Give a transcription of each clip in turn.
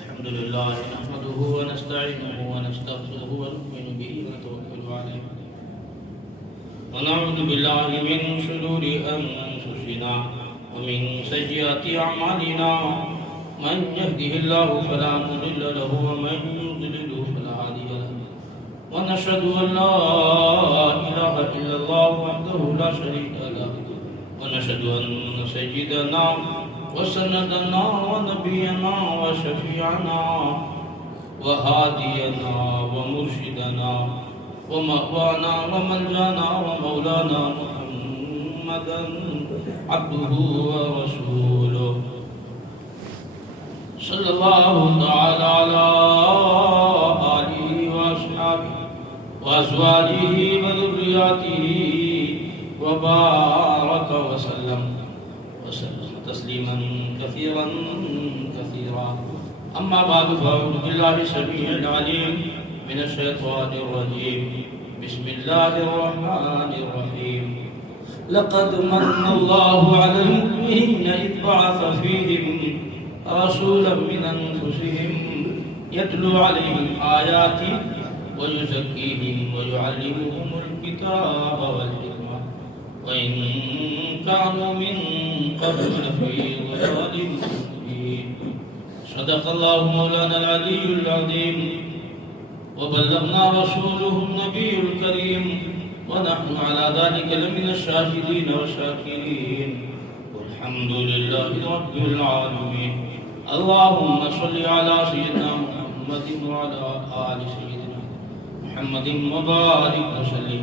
الحمد لله نحمده ونستعينه ونستغفره ونؤمن به ونتوكل عليه ونعوذ بالله من شرور أنفسنا ومن سيئات أعمالنا من يهده الله فلا مضل له ومن يضلل فلا هادي له ونشهد أن لا إله إلا الله وحده لا شريك له ونشهد أن سيدنا وسندنا ونبينا وشفيعنا وهادينا ومرشدنا ومأوانا وملجانا ومولانا محمدا عبده ورسوله صلى الله تعالى على آله وأصحابه وأزواجه وذرياته وبارك وسلم تسليما كثيرا كثيرا أما بعد فأعوذ بالله السميع العليم من الشيطان الرجيم بسم الله الرحمن الرحيم لقد من الله على المؤمنين إذ بعث فيهم رسولا من أنفسهم يتلو عليهم آياته ويزكيهم ويعلمهم الكتاب والحكمة وإن كانوا من قبل لفي ضلال مبين صدق الله مولانا العلي العظيم وبلغنا رسوله النبي الكريم ونحن على ذلك لمن الشاهدين والشاكرين والحمد لله رب العالمين اللهم صل على سيدنا محمد وعلى آل سيدنا محمد وبارك وسلم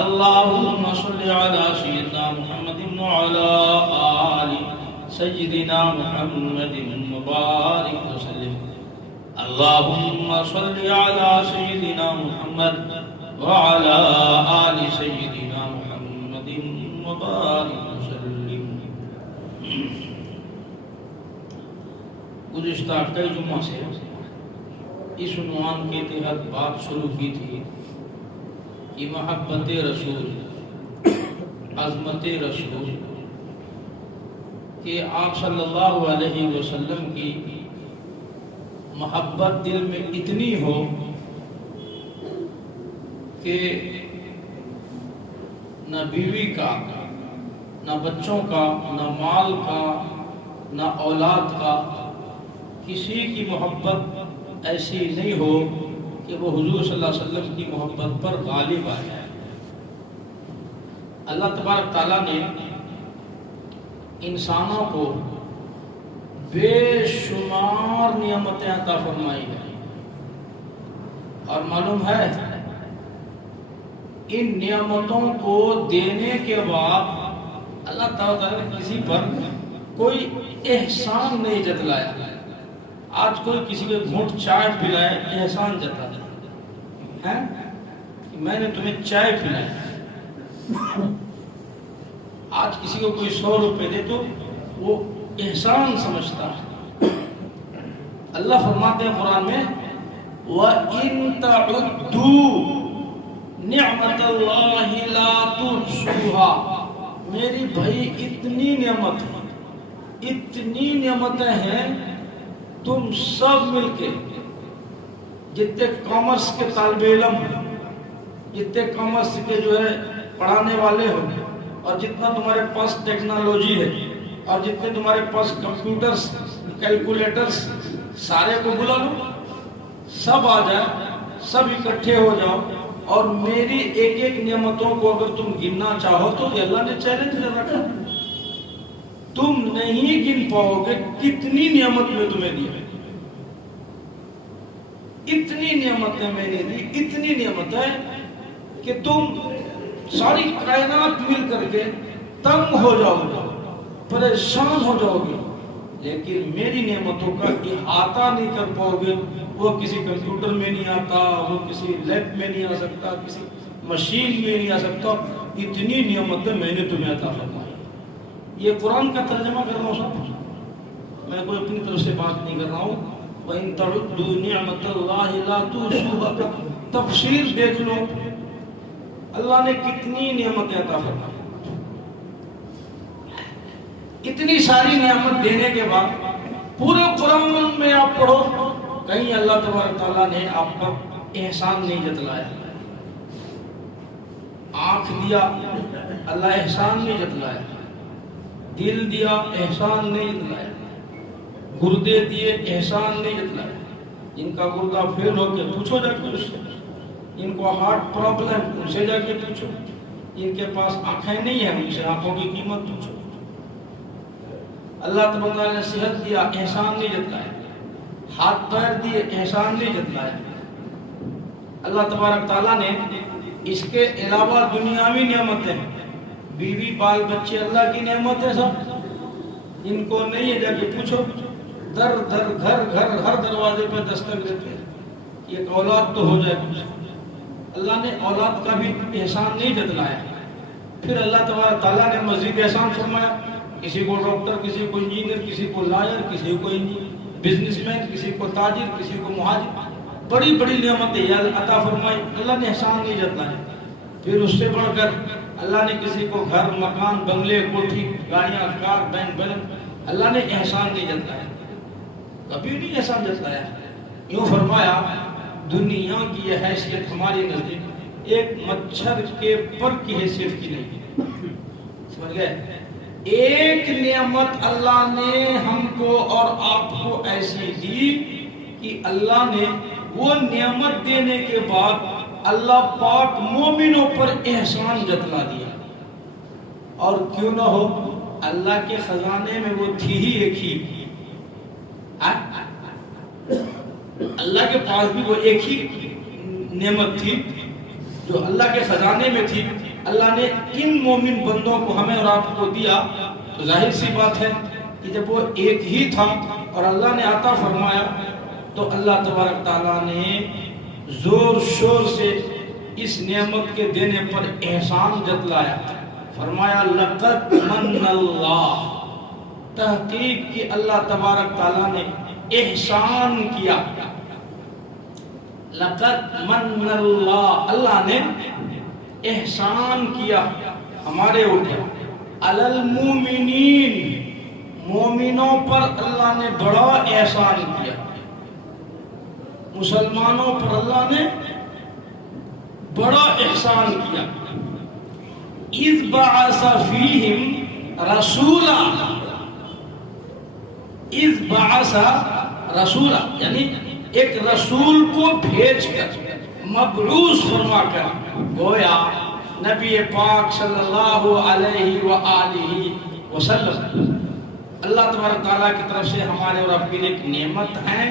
اللهم صل على سيدنا محمد وعلى آل سيدنا محمد وبارك وسلم اللهم صل على سيدنا محمد وعلى آل سيدنا محمد وبارك وسلم. گزشتہ کئی جمعہ سے اس عنوان کے تحت بات شروع کی تھی کہ محبت رسول، عظمت رسول، کہ آپ صلی اللہ علیہ وسلم کی محبت دل میں اتنی ہو کہ نہ بیوی کا، نہ بچوں کا، نہ مال کا، نہ اولاد کا، کسی کی محبت ایسی نہیں ہو کہ وہ حضور صلی اللہ علیہ وسلم کی محبت پر غالب آ جائے. اللہ تبارک تعالیٰ نے انسانوں کو بے شمار نعمتیں عطا فرمائی ہیں، اور معلوم ہے ان نعمتوں کو دینے کے بعد اللہ تعالیٰ نے کسی پر کوئی احسان نہیں جتلایا. آج کوئی کسی کو گھونٹ چائے پلائے احسان جتلاتا ہے کہ میں نے تمہیں چائے پلائی. آج کسی کو کوئی 100 روپے دے تو وہ احسان سمجھتا ہے. اللہ فرماتے ہیں قرآن میں وَإِن تَعُدُّوا نِعْمَةَ اللَّهِ لَا تُحْصُوهَا. میری بھائی اتنی نعمتیں ہیں، تم سب مل کے جتنے کامرس کے طالب علم، جتنے کامرس کے جو ہے پڑھانے والے ہو، اور جتنا تمہارے پاس ٹیکنالوجی ہے، اور جتنے تمہارے پاس کمپیوٹرز، کیلکولیٹرز، سارے کو بلا لو، سب آ جائے، سب اکٹھے ہو جاؤ، اور میری ایک ایک نعمتوں کو اگر تم گننا چاہو تو یہ اللہ نے چیلنج رکھا، تم نہیں گن پاؤ گے کتنی نعمت میں تمہیں دی. اتنی نعمتیں میں نے دی، اتنی نعمتیں کہ تم ساری کائنات مل کر کے تنگ ہو جاؤ گے، پریشان ہو جاؤ گے، لیکن میری نعمتوں کا احاطہ نہیں کر پاؤ گے. وہ کسی کمپیوٹر میں نہیں آتا، وہ کسی لیب میں نہیں آ سکتا، کسی مشین میں نہیں آ سکتا. اتنی نعمتیں میں نے تمہیں عطا فرمائی. یہ قرآن کا ترجمہ کر رہا ہوں سب، میں کوئی اپنی طرف سے بات نہیں کر رہا ہوں. وَإِن تَعُدُّوا نِعْمَةَ اللَّهِ لَا تُحْصُوهَا. تفسیر دیکھ لو اللہ نے کتنی نعمتیں عطا فرمائی. اتنی ساری نعمت دینے کے بعد پورے قرآن میں آپ پڑھو کہیں اللہ تبارک تعالیٰ نے آپ پر احسان نہیں جتلایا. آنکھ دیا اللہ احسان نہیں جتلایا, دل دیا احسان نہیں جتلایا, گردے دیے احسان نہیں جتلایا. ان کا گردہ فیل ہو کے پوچھو جا کے اس سے, ان کو ہارٹ پرابلم ان سے جا کے پوچھو, ان کے پاس آنکھیں نہیں ہیں ان سے آنکھوں کی قیمت پوچھو. اللہ تبارک تعالیٰ نے صحت دیا احسان نہیں جتلایا, ہاتھ پیر دیے احسان نہیں جتلایا. اللہ تبارک تعالیٰ نے اس کے علاوہ دنیاوی نعمتیں, بیوی بال بچے اللہ کی نعمت ہے سب, ان کو نہیں ہے جا کے پوچھو. در در گھر گھر ہر دروازے پہ دستک دیتے ہیں, یہ اولاد تو ہو جائے کچھ. اللہ نے اولاد کا بھی احسان نہیں جتلایا. پھر اللہ تبارک تعالیٰ نے مزید احسان فرمایا, کسی کو ڈاکٹر, کسی کو انجینئر, کسی کو لائر, کسی کو بزنس مین, کسی کو تاجر, کسی کو مہاجر, بڑی بڑی نعمتیں عطا فرمائی. اللہ نے احسان نہیں جتلایا. پھر اس سے بڑھ کر اللہ نے کسی کو گھر, مکان, بنگلے, کوٹھی, گاڑیاں, کار, بینک بیلنس, اللہ نے احسان نہیں جتلایا, کبھی نہیں احسان جتلایا. یوں فرمایا دنیا کی یہ حیثیت ہماری نزدیک ایک مچھر کے پر کی حیثیت کی نہیں. سمجھ گئے؟ ایک نعمت اللہ نے ہم کو اور آپ کو ایسی دی کہ اللہ نے وہ نعمت دینے کے بعد اللہ پاک مومنوں پر احسان جتلا دیا. اور کیوں نہ ہو, اللہ کے خزانے میں وہ تھی ہی ایک ہی, اللہ کے پاس بھی وہ ایک ہی نعمت تھی جو اللہ کے خزانے میں تھی. اللہ نے ان مومن بندوں کو ہمیں اور آپ کو دیا, تو ظاہر سی بات ہے کہ جب وہ ایک ہی تھا اور اللہ نے عطا فرمایا تو اللہ تبارک تعالیٰ نے زور شور سے اس نعمت کے دینے پر احسان جتلایا. فرمایا لقد من اللہ, تحقیق کہ اللہ تبارک تعالیٰ نے احسان کیا. لقد من اللہ, اللہ نے احسان کیا ہمارے اوپر. علی المومنین, مومنوں پر اللہ نے بڑا احسان کیا. مسلمانوں پر اللہ نے بڑا احسان کیا. اذ بعث فیہم رسولا, اذ بعث رسولا یعنی ایک رسول کو بھیج کر, مبعوث فرما کر, گویا نبی پاک صلی اللہ علیہ وآلہ وسلم اللہ تبارک تعالیٰ کی طرف سے ہمارے اور آپ کے لیے ایک نعمت ہے.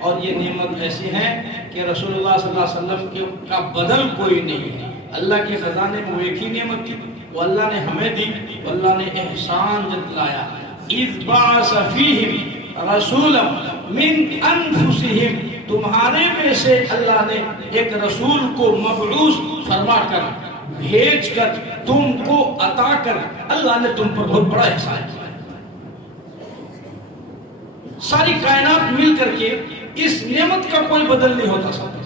اور یہ نعمت ایسی ہے کہ رسول اللہ صلی اللہ علیہ وسلم کا بدل کوئی نہیں ہے. اللہ کے خزانے میں وہ ایک ہی نعمت تھی, وہ اللہ نے ہمیں دی, وہ اللہ نے احسان جتلایا. اذ بعث فیہم رسولا من انفسہم, تمہارے میں سے اللہ نے ایک رسول کو مبعوث فرما کر, بھیج کر, تم کو عطا کر اللہ نے تم پر بہت بڑا احسان کیا. ساری کائنات مل کر کے اس نعمت کا کوئی بدل نہیں ہوتا سکتا.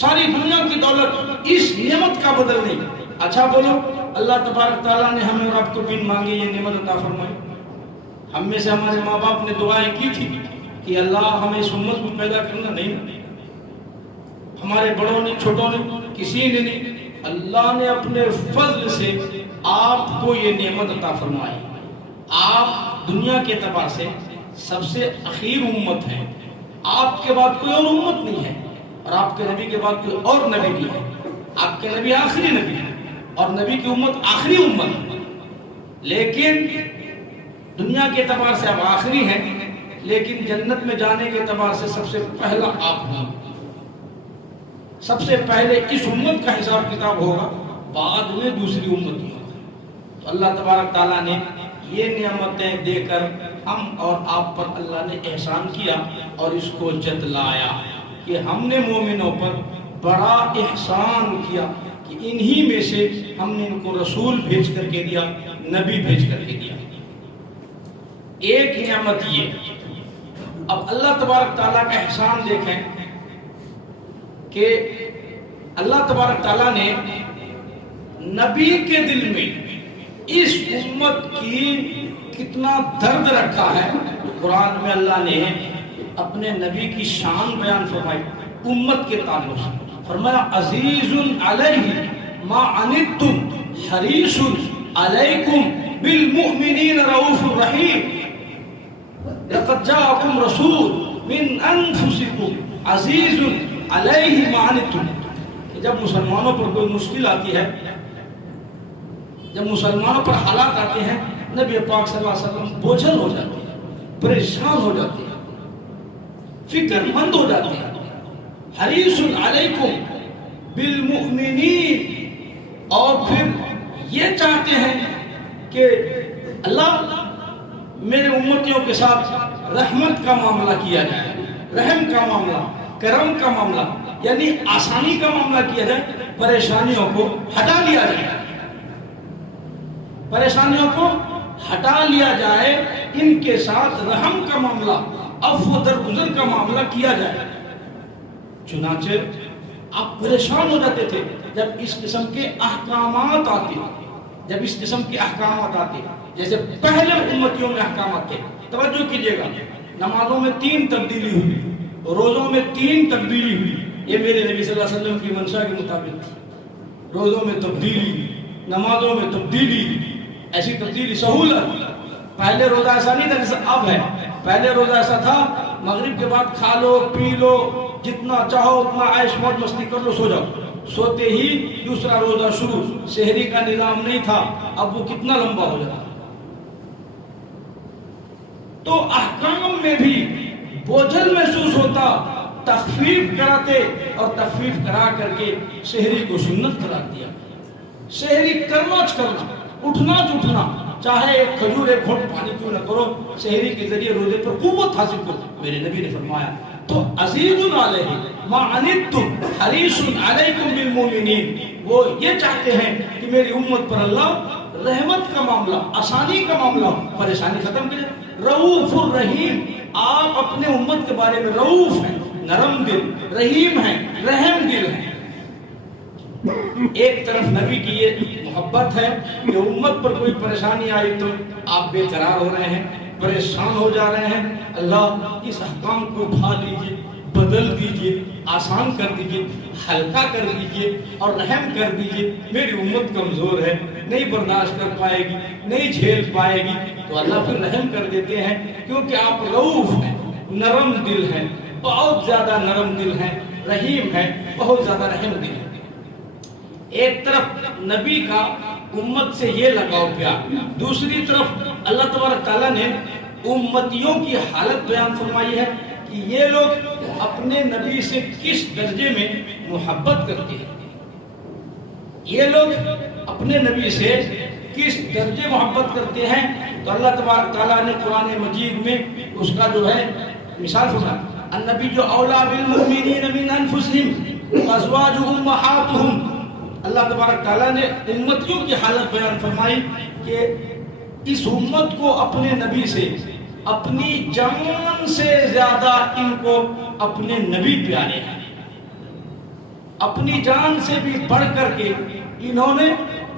ساری دنیا کی دولت اس نعمت کا بدل نہیں. اچھا بولو, اللہ تبارک تعالیٰ نے ہمیں اور آپ کو بن مانگے یہ نعمت عطا فرمائی. ہم میں سے ہمارے ماں باپ نے دعائیں کی تھی کہ اللہ ہمیں اس امت کو پیدا کرنا, نہیں. ہمارے بڑوں نے, چھوٹوں نے, کسی نے نہیں. اللہ نے اپنے فضل سے آپ کو یہ نعمت عطا فرمائی. آپ دنیا کے اعتبار سے سب سے اخیر امت ہیں. آپ کے بعد کوئی اور امت نہیں ہے, اور آپ کے نبی کے بعد کوئی اور نبی نہیں ہے. آپ کے نبی آخری نبی ہے اور نبی کی امت آخری امت. لیکن دنیا کے اعتبار سے آپ آخری ہیں, لیکن جنت میں جانے کے اعتبار سے سب سے پہلا آپ ہیں. سب سے پہلے اس امت کا حساب کتاب ہوگا, بعد میں دوسری امت ہوگا. تو اللہ تبارک تعالیٰ نے یہ نعمتیں دے کر ہم اور آپ پر اللہ نے احسان کیا اور اس کو جتلایا کہ ہم نے مومنوں پر بڑا احسان کیا کہ انہی میں سے ہم نے ان کو رسول بھیج کر کے دیا, نبی بھیج کر کے دیا. ایک نعمت یہ. اب اللہ تبارک تعالیٰ کا احسان دیکھیں کہ اللہ تبارک تعالیٰ نے نبی کے دل میں اس امت کی کتنا درد رکھا ہے قرآن میں اللہ نے اپنے نبی کی شان بیان فرمائی امت کے تعلق سے. فرمایا عزیز علیہ ما عنتم حریص علیکم بالمؤمنین رؤوف الرحیم لقد جاءکم رسول من انفسکم عزیز علیہ ما عنتم. جب مسلمانوں پر کوئی مشکل آتی ہے، جب مسلمانوں پر حالات آتے ہیں، نبی پاک صلی اللہ علیہ وسلم بوجھل ہو جاتے ہیں، پریشان ہو جاتے ہیں، فکر مند ہو جاتے ہیں. حریص علیکم بالمؤمنین، اور پھر یہ چاہتے ہیں کہ اللہ میرے امتیوں کے ساتھ رحمت کا معاملہ کیا جائے، رحم کا معاملہ، کرم کا معاملہ، یعنی آسانی کا معاملہ کیا جائے، پریشانیوں کو ہٹا لیا جائے، پریشانیوں کو ہٹا لیا جائے، ان کے ساتھ رحم کا معاملہ، عفو درگزر کا معاملہ کیا جائے. چنانچہ آپ پریشان ہو جاتے تھے جب اس قسم کے احکامات آتے، جب اس قسم کے احکامات آتے، جیسے پہلے امتیوں میں احکامات تھے. توجہ کیجئے گا، نمازوں میں 3 تبدیلی ہوئی، روزوں میں 3 تبدیلی ہوئی. یہ میرے نبی صلی اللہ علیہ وسلم کی منشا کے مطابق تھی. روزوں میں تبدیلی، نمازوں میں تبدیلی، ایسی تبدیلی سہولت. پہلے روزہ ایسا نہیں تھا جیسا اب ہے. پہلے روزہ ایسا تھا مغرب کے بعد کھا لو پی لو جتنا چاہو اتنا عیش موج مستی کر لو سو جاؤ، سوتے ہی دوسرا روزہ شروع. سحری کا نظام نہیں تھا، اب وہ کتنا لمبا ہو جاتا. تو احکام میں بھی بوجھل محسوس ہوتا، تخفیف کراتے، اور تخفیف کرا کر کے سحری کو سنت قرار دیا. سحری کرنا کرنا، اٹھنا اٹھنا، چاہے ایک کھجور ایک گھونٹ پانی کیوں نہ کرو، سحری کے ذریعے روزے پر قوت حاصل کرو. میرے نبی نے فرمایا تو عزیز علیہ ما عنتم حریص علیکم بالمؤمنین، وہ یہ چاہتے ہیں کہ میری امت پر اللہ رحمت کا معاملہ، آسانی کا معاملہ، پریشانی ختم کرے. رؤوف الرحیم، آپ اپنے امت کے بارے میں رؤوف ہیں، نرم دل، رحیم ہیں، رحم دل ہیں. ایک طرف نبی کی یہ محبت ہے کہ امت پر کوئی پریشانی آئی تو آپ بے قرار ہو رہے ہیں، پریشان ہو جا رہے ہیں. اللہ اس احکام کو اٹھا لیجئے، بدل دیجئے، آسان کر دیجئے، ہلکا کر دیجئے اور رحم کر دیجئے. میری امت کمزور ہے، نہیں برداشت کر پائے گی، نہیں جھیل پائے گی. تو اللہ پھر رحم کر دیتے ہیں کیونکہ آپ رؤوف ہیں، نرم دل ہیں، بہت زیادہ نرم دل ہیں، رحیم ہیں، بہت زیادہ رحم دل ہیں. ایک طرف نبی کا امت سے یہ لگاؤ پیار، دوسری طرف اللہ تبارک تعالیٰ نے امتیوں کی حالت بیان فرمائی ہے کہ یہ لوگ اپنے نبی سے کس درجے میں محبت کرتے ہیں. یہ لوگ اپنے نبی سے کس درجے محبت کرتے ہیں. تو اللہ تبارک تعالیٰ نے قرآن مجید میں اس کا جو ہے مثال فرمایا. النبی جو اولا بالمؤمنین من انفسہم ازواجہم امہاتہم. اللہ تبارک تعالیٰ نے امتیوں کی حالت بیان فرمائی کہ اس امت کو اپنے نبی سے، اپنی جان سے زیادہ ان کو اپنے نبی پیارے ہیں. اپنی جان سے بھی بڑھ کر کے انہوں نے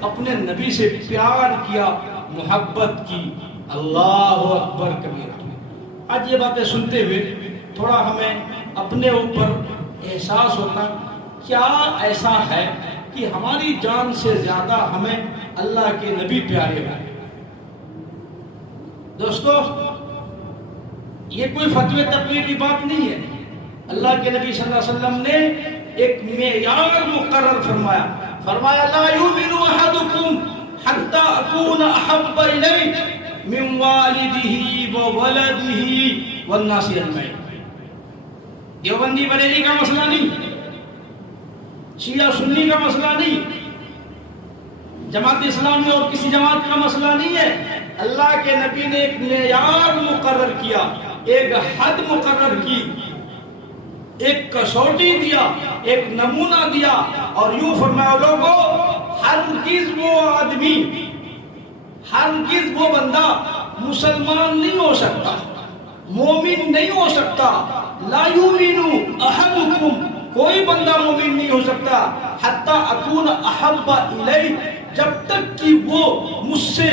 اپنے نبی سے پیار کیا، محبت کی. اللہ اکبر کبیرہ. آج یہ باتیں سنتے ہوئے تھوڑا ہمیں اپنے اوپر احساس ہوتا کیا ایسا ہے کہ ہماری جان سے زیادہ ہمیں اللہ کے نبی پیارے ہیں. دوستو یہ کوئی فتوی تقوی کی بات نہیں ہے. اللہ کے نبی صلی اللہ علیہ وسلم نے ایک معیار مقرر فرمایا. فرمایا لا یؤمن احدکم حتی اکون احب الیہ من والدہ وولدہ والناس اجمعین. دیوبندی بریلی کا مسئلہ نہیں، شیعہ سنی کا مسئلہ نہیں، جماعت اسلامی اور کسی جماعت کا مسئلہ نہیں ہے. اللہ کے نبی نے ایک معیار مقرر کیا، ایک حد مقرر کی، ایک کسوٹی دیا، ایک نمونہ دیا، اور یوں فرمایا لوگوں ہرگز وہ آدمی، ہرگز وہ بندہ مسلمان نہیں ہو سکتا، مومن نہیں ہو سکتا. لا یؤمن احدکم، کوئی بندہ مومن نہیں ہو سکتا حتی اکون احب الیہ، جب تک کہ وہ مجھ سے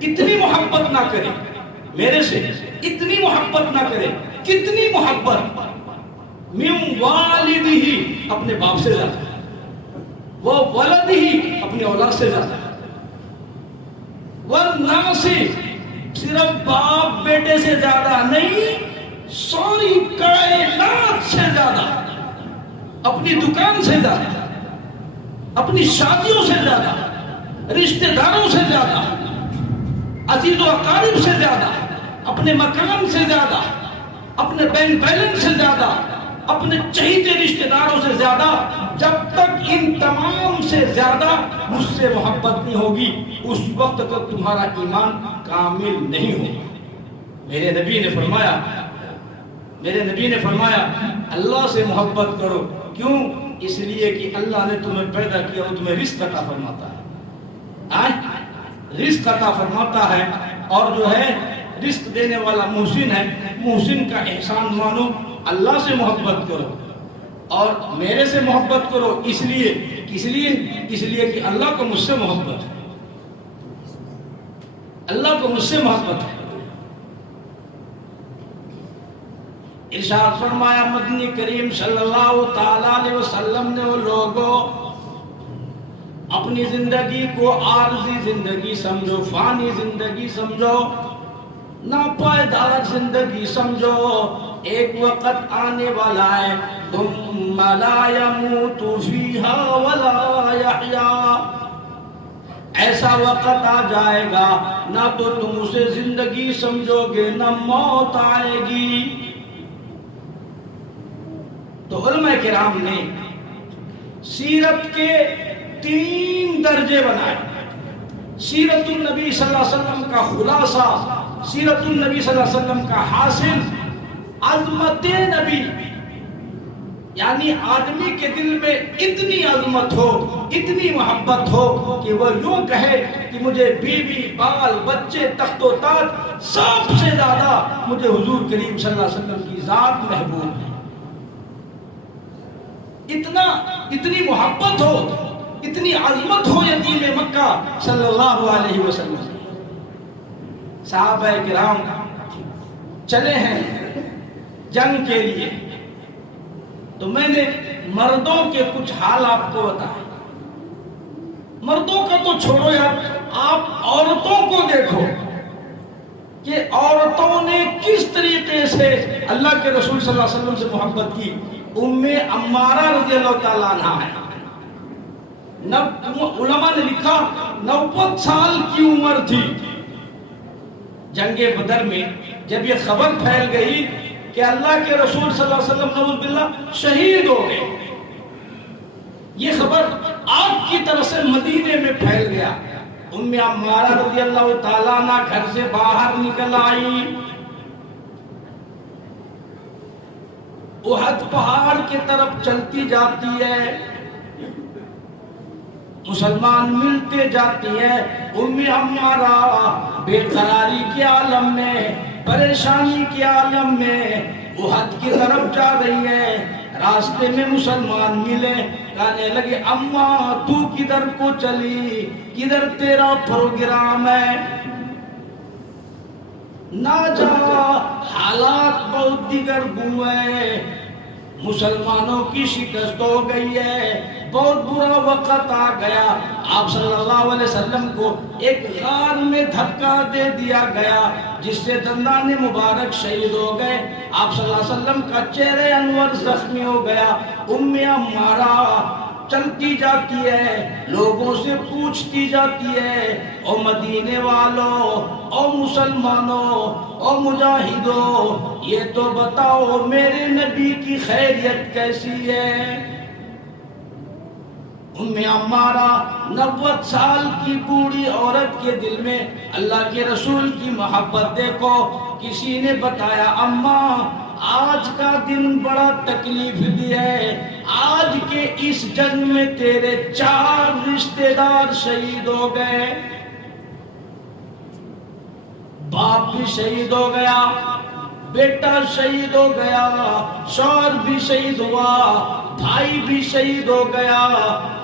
اتنی محبت نہ کرے میرے سے، اتنی محبت نہ کرے، کتنی محبت، من والدہ اپنے باپ سے زیادہ، وہ ولدہ اپنی اولاد سے زیادہ، والناس صرف باپ بیٹے سے زیادہ نہیں، ساری کائنات سے زیادہ، اپنی دکان سے زیادہ، اپنی شادیوں سے زیادہ، رشتہ داروں سے زیادہ، عزیز و اقارب سے زیادہ، اپنے مکان سے زیادہ، اپنے بینک بیلنس سے زیادہ، اپنے چہیتے رشتہ داروں سے زیادہ، جب تک ان تمام سے زیادہ مجھ سے محبت نہیں ہوگی اس وقت تک تمہارا ایمان کامل نہیں ہوگا۔ میرے نبی نے فرمایا اللہ سے محبت کرو، کیوں؟ اس لیے کہ اللہ نے تمہیں پیدا کیا اور تمہیں رزق عطا فرماتا ہے، رزق عطا فرماتا ہے، اور جو ہے رزق دینے والا محسن ہے، محسن کا احسان مانو، اللہ سے محبت کرو اور میرے سے محبت کرو، اس لیے کہ اللہ کو مجھ سے محبت ہے، اللہ کو مجھ سے محبت ہے۔ ارشاد فرمایا مدنی کریم صلی اللہ تعالی علیہ وسلم نے، وہ لوگوں اپنی زندگی کو عارضی زندگی سمجھو، فانی زندگی سمجھو، ناپائیدار زندگی سمجھو، ایک وقت آنے والا ہے ثم لا يموت فيها ولا يحيا، ایسا وقت آ جائے گا نہ تو تم اسے زندگی سمجھو گے نہ موت آئے گی۔ تو علماء کرام نے سیرت کے 3 درجے بنائے، سیرت النبی صلی اللہ علیہ وسلم کا خلاصہ، سیرت النبی صلی اللہ علیہ وسلم کا حاصل، عظمت نبی، یعنی آدمی کے دل میں اتنی عظمت ہو، اتنی محبت ہو کہ وہ یوں کہے کہ مجھے بیوی، بال، بچے، تخت و تاج سب سے زیادہ مجھے حضور کریم صلی اللہ علیہ وسلم کی ذات محبوب ہے۔ اتنی محبت ہو، اتنی عظمت ہو یتیم مکہ صلی اللہ علیہ وسلم۔ صحابہ کرام چلے ہیں جنگ کے لیے، تو میں نے مردوں کے کچھ حال آپ کو بتایا۔ مردوں کا تو چھوڑو یار، آپ عورتوں کو دیکھو کہ عورتوں نے کس طریقے سے اللہ کے رسول صلی اللہ علیہ وسلم سے محبت کی۔ عمارہ رضی اللہ تعالیٰ عنہ ہے، علماء نے لکھا 90 سال کی عمر تھی۔ جنگ بدر میں جب یہ خبر پھیل گئی کہ اللہ کے رسول صلی اللہ علیہ وسلم نعوذ باللہ شہید ہو گئے، یہ خبر آگ کی طرح سے مدینے میں پھیل گیا۔ عمارہ رضی اللہ تعالیٰ عنہ گھر سے باہر نکل آئی، احد پہاڑ کی طرف چلتی جاتی ہے، مسلمان ملتے جاتی ہیں۔ عمارہ بے قراری کے عالم میں، پریشانی کے عالم میں احد کی طرف جا رہی ہے۔ راستے میں مسلمان ملے، کہنے لگے اماں تو کدھر کو چلی، کدھر تیرا پروگرام ہے، نہ جا، حالات بہت دیگر ہوئے، مسلمانوں کی شکست ہو گئی ہے، بہت برا وقت آ گیا۔ آپ صلی اللہ علیہ وسلم کو ایک غار میں دھکا دے دیا گیا جس سے دندان مبارک شہید ہو گئے۔ آپ صلی اللہ علیہ وسلم کا چہرہ انور زخمی ہو گیا۔ عمارہ چلتی جاتی ہے، لوگوں سے پوچھتی جاتی ہے، او مدینے والوں، او مسلمانوں، او مجاہدوں، یہ تو بتاؤ میرے نبی کی خیریت کیسی ہے۔ عمارہ 90 سال کی بوڑھی عورت کے دل میں اللہ کے رسول کی محبت دیکھو۔ کسی نے بتایا اماں آج کا دن بڑا تکلیف دیا ہے، آج کے اس جنگ میں تیرے 4 رشتہ دار شہید ہو گئے، باپ بھی شہید ہو گیا، بیٹا شہید ہو گیا، شوہر بھی شہید ہوا، بھائی بھی شہید ہو گیا،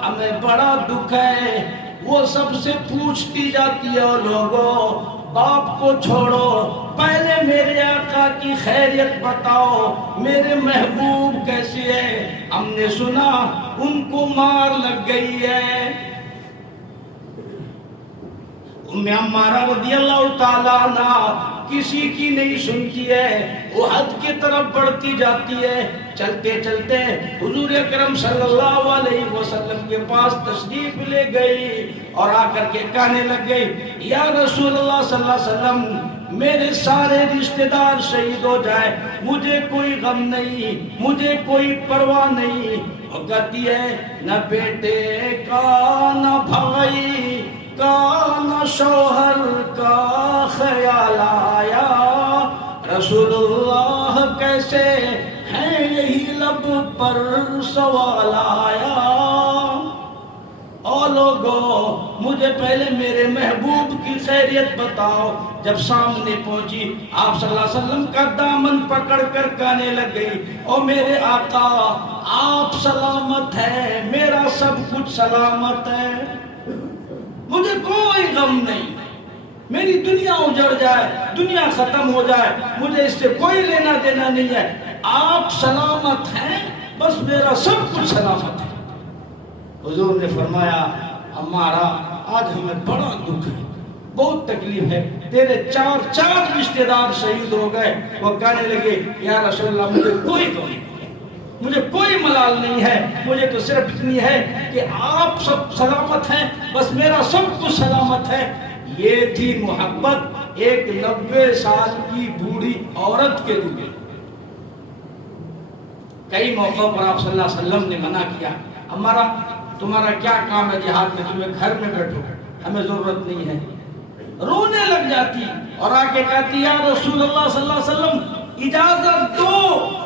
ہمیں بڑا دکھ ہے۔ وہ سب سے پوچھتی جاتی ہے لوگوں باپ کو چھوڑو پہلے میرے آقا کی خیریت بتاؤ میرے محبوب کیسی ہے ہم نے سنا ان کو مار لگ گئی ہے ام عمارہ رضی اللہ تعالیٰ عنہ کسی کی نہیں سنتی ہے وہ حد کی طرف بڑھتی جاتی ہے چلتے چلتے حضور اکرم صلی اللہ علیہ وسلم کے پاس تشریف لے گئی اور آ کر کے کہنے لگ گئی یا رسول اللہ صلی اللہ علیہ وسلم میرے سارے رشتہ دار شہید ہو جائے مجھے کوئی غم نہیں مجھے کوئی پرواہ نہیں وہ کہتی ہے نہ بیٹے کا نہ بھائی کا نہ شوہر کا خیال آیا رسول اللہ کیسے ہیں یہی لب پر سوال آیا او لوگو مجھے پہلے میرے محبوب کی خیریت بتاؤ جب سامنے پہنچی آپ صلی اللہ علیہ وسلم کا دامن پکڑ کر کہنے لگ گئی او میرے آقا آپ سلامت ہے میرا سب کچھ سلامت ہے مجھے کوئی غم نہیں میری دنیا اجڑ جائے دنیا ختم ہو جائے مجھے اس سے کوئی لینا دینا نہیں ہے آپ سلامت ہیں بس میرا سب کچھ سلامت ہے حضور نے فرمایا ہمارا آج ہمیں بڑا دکھ ہے بہت تکلیف ہے تیرے چار رشتہ دار شہید ہو گئے وہ کہنے لگے یا رسول اللہ مجھے کوئی غم نہیں مجھے کوئی ملال نہیں ہے مجھے تو صرف اتنی ہے کہ آپ سب سلامت ہیں بس میرا سب کچھ سلامت ہے یہ تھی محبت ایک 90 سال کی بوڑھی عورت کے دل میں کئی موقعوں پر آپ صلی اللہ علیہ وسلم نے منع کیا ہمارا تمہارا کیا کام ہے جہاد میں تمہیں گھر میں بیٹھو ہمیں ضرورت نہیں ہے رونے لگ جاتی اور آگے کہتی یا رسول اللہ صلی اللہ علیہ وسلم اجازت دو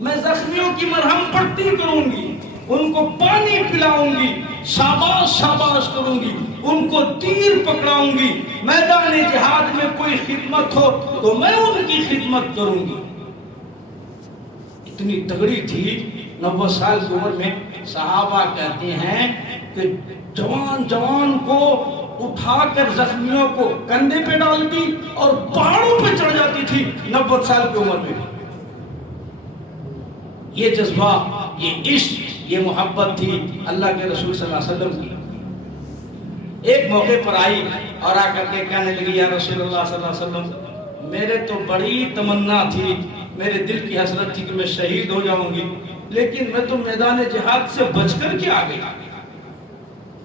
میں زخمیوں کی مرہم پٹی کروں گی ان کو پانی پلاؤں گی شاباش شاباش کروں گی ان کو تیر پکڑاؤں گی میدان جہاد میں کوئی خدمت ہو تو میں ان کی خدمت کروں گی اتنی تگڑی تھی 90 سال کی عمر میں صحابہ کہتے ہیں کہ جوان کو اٹھا کر زخمیوں کو کندھے پہ ڈالتی اور پہاڑوں پہ چڑھ جاتی تھی 90 سال کی عمر میں یہ جذبہ یہ عشق یہ محبت تھی اللہ کے رسول صلی اللہ علیہ وسلم کی ایک موقع پر آئی اور آ کر کے کہنے لگی یا رسول اللہ صلی اللہ علیہ وسلم میرے تو بڑی تمنا تھی میرے دل کی حسرت تھی کہ میں شہید ہو جاؤں گی لیکن میں تو میدان جہاد سے بچ کر کے آ گئی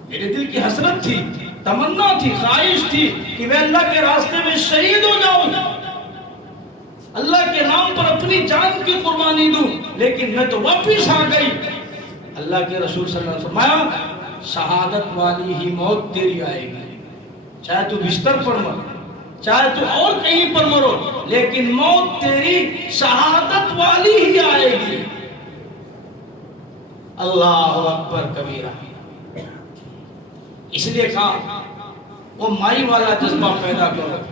میرے دل کی حسرت تھی تمنا تھی خواہش تھی کہ میں اللہ کے راستے میں شہید ہو جاؤں اللہ کے نام پر اپنی جان کی قربانی دوں لیکن میں تو واپس آ گئی اللہ کے رسول صلی اللہ علیہ وسلم فرمایا شہادت والی ہی موت تیری آئے گی چاہے تو بستر پر مر چاہے تو اور کہیں پر مرو لیکن موت تیری شہادت والی ہی آئے گی اللہ اکبر کبیرہ اس لیے کہا وہ مائی والا جذبہ پیدا کرو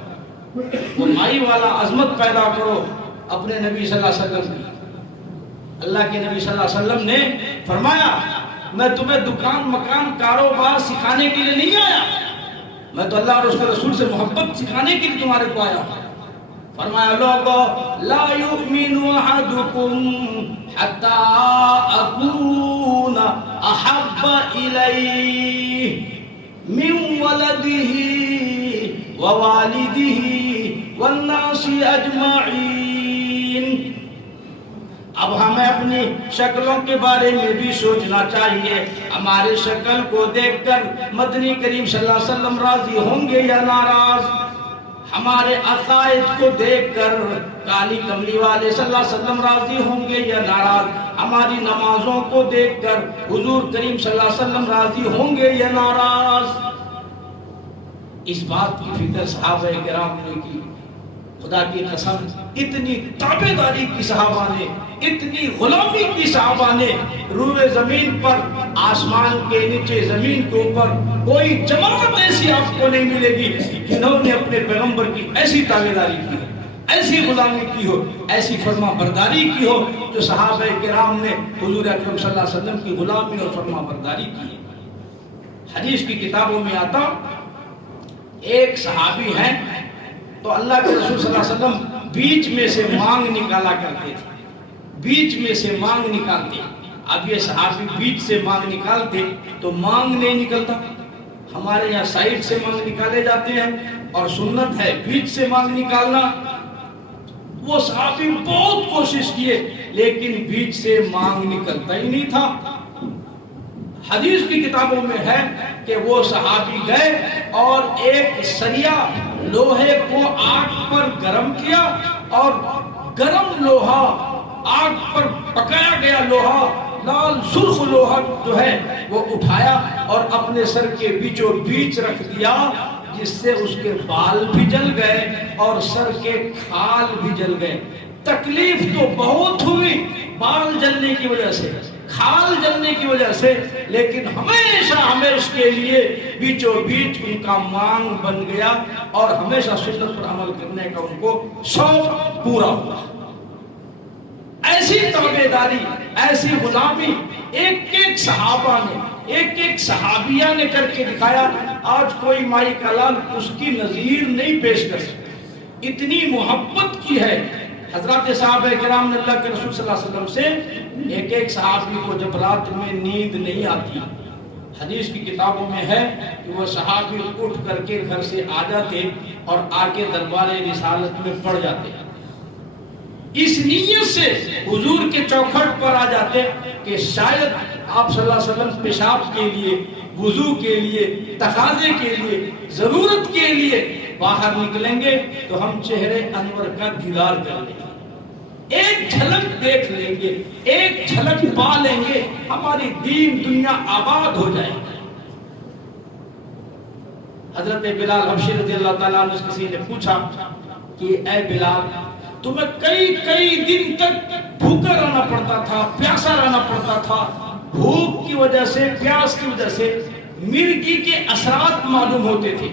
وہ مائی والا عظمت پیدا کرو اپنے نبی صلی اللہ علیہ وسلم کی اللہ کے نبی صلی اللہ علیہ وسلم نے فرمایا میں تمہیں دکان مکان کاروبار سکھانے کے لیے نہیں آیا میں تو اللہ اور اس کے رسول سے محبت سکھانے کے لیے تمہارے کو آیا فرمایا لوگو لا یؤمن احدکم حتی اکون احب الیہ من ولدہ ووالدہ والناس اجمعین اب ہمیں اپنی شکلوں کے بارے میں بھی سوچنا چاہیے ہمارے شکل کو دیکھ کر مدنی کریم صلی اللہ علیہ وسلم راضی ہوں گے یا ناراض ہمارے عقائد کو دیکھ کر کالی کملی والے صلی اللہ علیہ وسلم راضی ہوں گے یا ناراض ہماری نمازوں کو دیکھ کر حضور کریم صلی اللہ علیہ وسلم راضی ہوں گے یا ناراض اس بات کی فکر صحابہ کرام نے کی خدا کی قسم اتنی تابعداری کی صحابہ نے اتنی غلامی کی صحابہ نے روئے زمین پر آسمان کے نیچے زمین کے اوپر کوئی جماعت ایسی آپ کو نہیں ملے گی جنہوں نے اپنے پیغمبر کی ایسی تابعداری کی ایسی غلامی کی ہو ایسی فرما برداری کی ہو جو صحابہ کرام نے حضور اکرم صلی اللہ علیہ وسلم کی غلامی اور فرما برداری کی حدیث کی کتابوں میں آتا ایک صحابی ہیں تو اللہ کے رسول صلی اللہ علیہ وسلم بیچ میں سے مانگ نکالا کرتے تھے، بیچ میں سے مانگ نکالتے۔ اب یہ صحابی بیچ سے مانگ نکالتے تو مانگ نہیں نکلتا، ہمارے یہاں سائڈ سے مانگ نکالے جاتے ہیں اور سنت ہے بیچ سے مانگ نکالنا۔ وہ صحابی بہت کوشش کیے لیکن بیچ سے مانگ نکلتا ہی نہیں تھا۔ حدیث کی کتابوں میں ہے کہ وہ صحابی گئے اور ایک سریا لوہے کو آگ پر گرم کیا اور گرم لوہا آگ پر پکایا گیا لوہا، لال سرخ لوہا جو ہے وہ اٹھایا اور اپنے سر کے بیچوں بیچ رکھ دیا، جس سے اس کے بال بھی جل گئے اور سر کے کھال بھی جل گئے۔ تکلیف تو بہت ہوئی بال جلنے کی وجہ سے، کھال جلنے کی وجہ سے، لیکن ہمیشہ اس کے لیے بیچوں بیچ ان کا مانگ بن گیا اور ہمیشہ سنت پر عمل کرنے کا ان کو شوق پورا ہوا۔ ایسی تابعداری، ایسی غلامی ایک ایک صحابہ نے، ایک ایک صحابیہ نے کر کے دکھایا۔ آج کوئی مائی کا لال اس کی نظیر نہیں پیش کر سکتا، اتنی محبت کی ہے حضرات صحابہ کرام نے اللہ کے رسول صلی اللہ علیہ وسلم سے۔ ایک ایک صحابی کو جب رات میں نیند نہیں آتی، حدیث کی کتابوں میں ہے کہ وہ صحابی اٹھ کر کے گھر سے آ جاتے اور آ کے دربار رسالت میں پڑ جاتے، اس نیت سے حضور کے چوکھٹ پر آ جاتے کہ شاید آپ صلی اللہ علیہ وسلم پیشاب کے لیے، وضو کے لیے، تقاضے کے لیے، ضرورت کے لیے باہر نکلیں گے تو ہم چہرے انور کا دیدار کر لیں گے، ایک جھلک دیکھ لیں گے، ایک جھلک پا لیں گے، ہماری دین دنیا آباد ہو جائے گی۔ حضرت بلال حبشی رضی اللہ تعالیٰ عنہ سے کسی نے پوچھا کہ اے بلال، تمہیں کئی دن تک بھوکا رہنا پڑتا تھا، پیاسا رہنا پڑتا تھا، بھوک کی وجہ سے، پیاس کی وجہ سے مرگی کے اثرات معلوم ہوتے تھے۔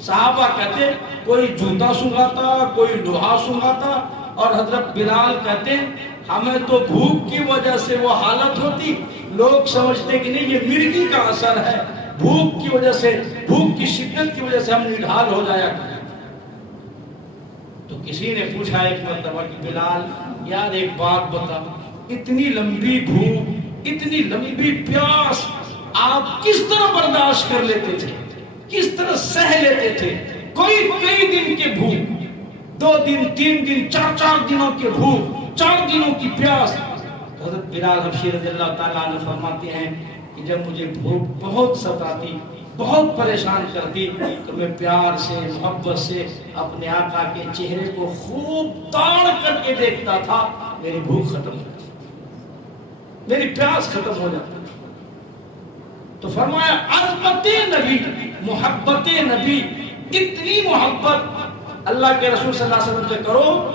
صحابہ کہتے کوئی جوتا سنگاتا، کوئی لوہا سنگاتا، اور حضرت بلال کہتے ہمیں تو بھوک کی وجہ سے وہ حالت ہوتی، لوگ سمجھتے کہ نہیں یہ مرگی کا اثر ہے، بھوک کی وجہ سے، بھوک کی شدت کی وجہ سے ہم نڈھال ہو جایا کرتے۔ تو کسی نے پوچھا ایک مرتبہ کہ بلال یار ایک بات بتا، اتنی لمبی بھوک، اتنی لمبی پیاس آپ کس طرح برداشت کر لیتے تھے، کس طرح سہ لیتے تھے؟ کئی دن کے بھوک، 2 دن 3 دن 4 دنوں کے بھوک، 4 دنوں کی پیاس۔ حضرت بلال حبشی رضی اللہ تعالیٰ عنہ فرماتے ہیں کہ جب مجھے بھوک بہت ستاتی، بہت پریشان کرتی تو میں پیار سے، محبت سے اپنے آقا کے چہرے کو خوب تاڑ کر کے دیکھتا تھا، میری بھوک ختم ہو جاتی، میری پیاس ختم ہو جاتی۔ تو فرمایا عظمت نبی، محبت نبی، اتنی محبت اللہ کے رسول صلی اللہ علیہ وسلم سے کرو۔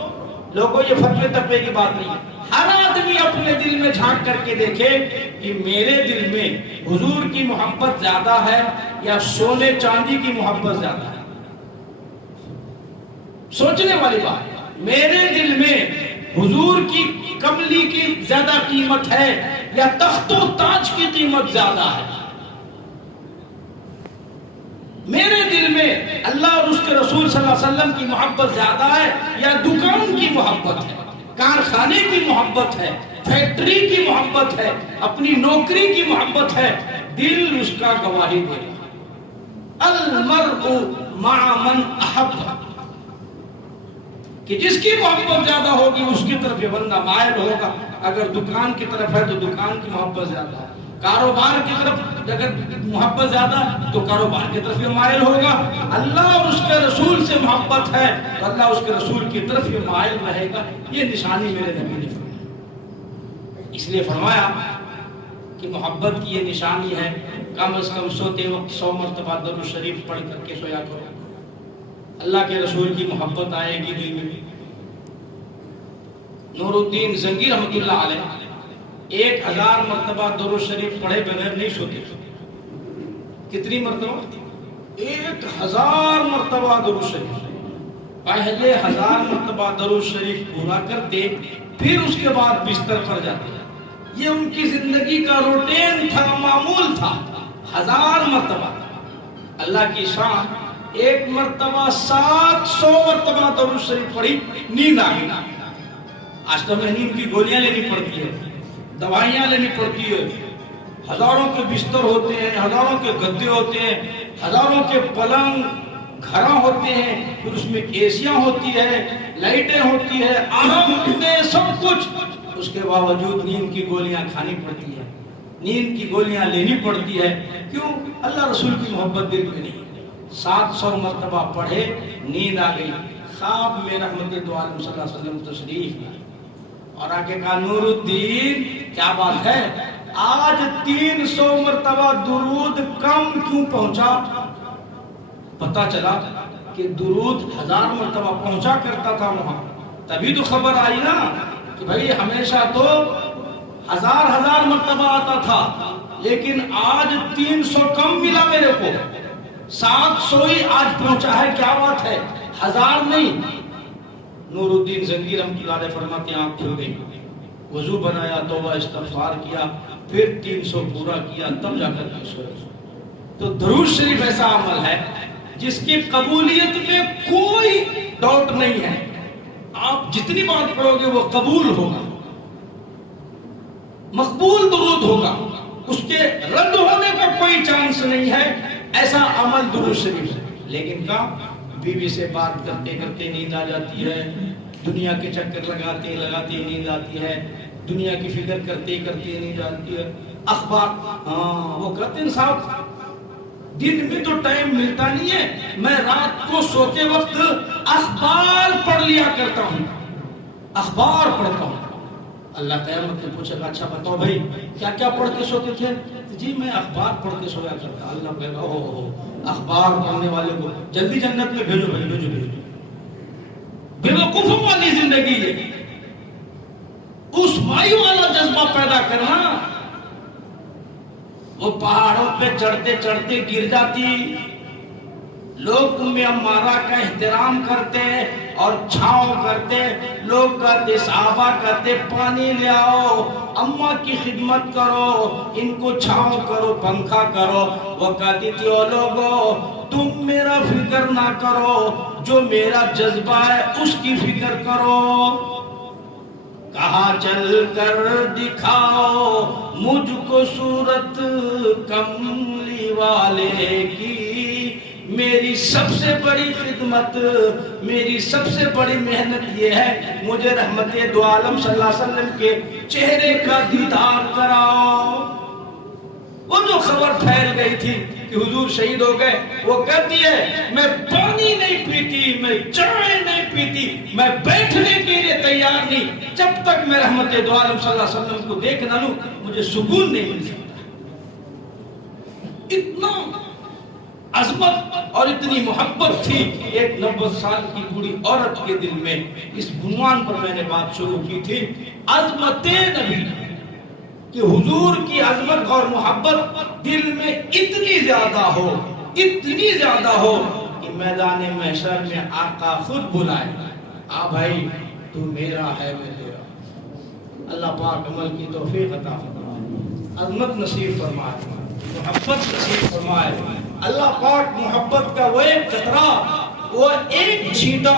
لوگوں یہ فتوے تقوی کی بات نہیں ہے، ہر آدمی اپنے دل میں جھانک کر کے دیکھے کہ میرے دل میں حضور کی محبت زیادہ ہے یا سونے چاندی کی محبت زیادہ ہے۔ سوچنے والی بات، میرے دل میں حضور کی کملی کی زیادہ قیمت ہے یا تخت و تاج کی قیمت زیادہ ہے؟ میرے دل میں اللہ اور اس کے رسول صلی اللہ علیہ وسلم کی محبت زیادہ ہے یا دکان کی محبت ہے، کارخانے کی محبت ہے، فیکٹری کی محبت ہے، اپنی نوکری کی محبت ہے؟ دل اس کا گواہی دے گا۔ المرء مع من احب، کہ جس کی محبت زیادہ ہوگی اس کی طرف یہ بندہ مائل ہوگا۔ اگر دکان کی طرف ہے تو دکان کی محبت زیادہ ہے، کاروبار کی طرف اگر محبت زیادہ تو کاروبار کی طرف یہ مائل ہوگا۔ اللہ اور اس کے رسول سے محبت ہے تو اللہ اس کے رسول کی طرف یہ مائل رہے گا۔ یہ نشانی میرے نبی نے فرمایا، اس لیے فرمایا کہ محبت کی یہ نشانی ہے، کم از کم سوتے وقت 100 مرتبہ درود شریف پڑھ کر کے سویا کرو، اللہ کے رسول کی محبت آئے گی دل میں۔ نور الدین زنگی رحمۃ اللہ علیہ 1000 مرتبہ درود شریف پڑھے بغیر نہیں سوتے۔ کتنی مرتبہ؟ 1000 مرتبہ درود شریف۔ پہلے 1000 مرتبہ درود شریف پورا کرتے، پھر اس کے بعد بستر پر جاتے۔ یہ ان کی زندگی کا روٹین تھا، معمول تھا۔ 1000 مرتبہ اللہ کی شان، ایک مرتبہ 700 مرتبہ درود شریف پڑھی، نیند آ گئی۔ آج تو ہمیں نیند کی گولیاں لینی پڑتی ہے، دوائیاں لینی پڑتی ہے، ہزاروں کے بستر ہوتے ہیں، ہزاروں کے گدے ہوتے ہیں، ہزاروں کے پلنگ گھراں ہوتے ہیں، پھر اس میں ایسیاں ہوتی ہے، لائٹیں ہوتی ہے، آرام ہوتے ہیں، سب کچھ، اس کے باوجود نیند کی گولیاں کھانی پڑتی ہے، نیند کی گولیاں لینی پڑتی ہے۔ کیوں؟ اللہ رسول کی محبت دل میں نہیں۔ 700 مرتبہ پڑھے، نیند آ گئی، خواب میں رحمت دو عالم صلی اللہ علیہ وسلم تشریف لائے اور آگے کہا نور الدین کیا بات ہے، آج 300 مرتبہ درود کم کیوں پہنچا؟ پتا چلا کہ درود 1000 مرتبہ پہنچا کرتا تھا وہاں، تبھی تو خبر آئی نا کہ بھئی ہمیشہ تو 1000 مرتبہ آتا تھا، لیکن آج 300 کم ملا میرے کو، 700 ہی آج پہنچا ہے، کیا بات ہے، 1000 نہیں۔ نور الدین زنگی رحمۃ اللہ علیہ فرماتے ہیں آنکھ کھل گئی، وضو بنایا، توبہ استغفار کیا، پھر 300 پورا کیا، تب جا کر کے سوئے۔ تو درود شریف ایسا عمل ہے جس کی قبولیت میں کوئی ڈاؤٹ نہیں ہے، آپ جتنی بار پڑھو گے وہ قبول ہوگا، مقبول درود ہوگا، اس کے رد ہونے کا کوئی چانس نہیں ہے، ایسا عمل درود شریف ہے۔ لیکن کیا بیوی سے بات کرتے کرتے نیند آ جاتی ہے، دنیا کے چکر لگاتے لگاتے نیند آتی ہے، دنیا کی فکر کرتے کرتے نیند آتی ہے، اخبار، ہاں وہ کہتے ہیں صاحب دن میں تو ٹائم ملتا نہیں ہے، میں رات کو سوتے وقت اخبار پڑھ لیا کرتا ہوں، اخبار پڑھتا ہوں۔ اللہ قیامت میں پوچھے گا اچھا بتاؤ بھائی کیا کیا پڑھ کے سوتے تھے؟ جی میں اخبار پڑھ کے سویا کرتا۔ اللہ کہے گا اخبار پڑھنے والے کو جلدی جنت میں بھیجو بھائی، بھیجو بھیجو۔ بے وقوفوں والی زندگی ہے، اس مائی والا جذبہ پیدا کرنا، وہ پہاڑوں پہ چڑھتے چڑھتے گر جاتی، لوگ ام عمارہ کا احترام کرتے اور چھاؤں کرتے، لوگ کہتے صحابہ کہتے پانی لے آؤ، اماں کی خدمت کرو، ان کو چھاؤں کرو، پنکھا کرو، وہ کہتی تھی او لوگو تم میرا فکر نہ کرو، جو میرا جذبہ ہے اس کی فکر کرو، کہاں چل کر دکھاؤ مجھ کو صورت کملی والے کی، میری سب سے بڑی خدمت، میری سب سے بڑی محنت یہ ہے مجھے رحمت دو عالم صلی اللہ علیہ وسلم کے چہرے کا دیدار کراؤ۔ وہ جو خبر پھیل گئی تھی کہ حضور شہید ہو گئے، وہ کہتی ہے میں پانی نہیں پیتی، میں چائے نہیں پیتی، میں بیٹھنے کے لیے تیار نہیں، جب تک میں رحمت دو عالم صلی اللہ علیہ وسلم کو دیکھ نہ لوں مجھے سکون نہیں مل سکتا۔ اتنا عظمت اور اتنی محبت تھی ایک 90 سال کی بوڑھی عورت کے دل میں۔ اس عنوان پر میں نے بات شروع کی تھی، عظمت نبی، کہ حضور کی عظمت اور محبت دل میں اتنی زیادہ ہو، اتنی زیادہ ہو کہ میدان محشر میں آقا خود بلائے، آ بھائی تو میرا ہے میں تیرا۔ اللہ پاک عمل کی توفیق عطا فرمائے، عظمت نصیب فرمائے، محبت نصیب فرمائے۔ اللہ پاک محبت کا وہ ایک قطرہ، وہ ایک چھینٹا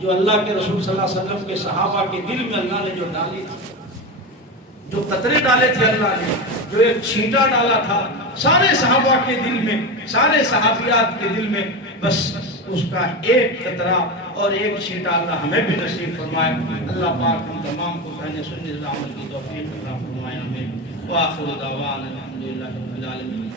جو اللہ کے رسول صلی اللہ علیہ وسلم کے صحابہ کے دل میں اللہ نے جو ڈالی تھی، جو قطرے ڈالے تھے اللہ نے، جو ایک چھینٹا ڈالا تھا سارے صحابہ کے دل میں، سارے صحابیات کے دل میں، بس اس کا ایک قطرہ اور ایک چھینٹا اللہ ہمیں بھی نصیب فرمائے۔ اللہ پاک ہم تمام کو کہنے سننے عمل کی توفیق عطا فرمائے۔ آمین۔ وآخر دعوانا الحمدللہ رب العالمین۔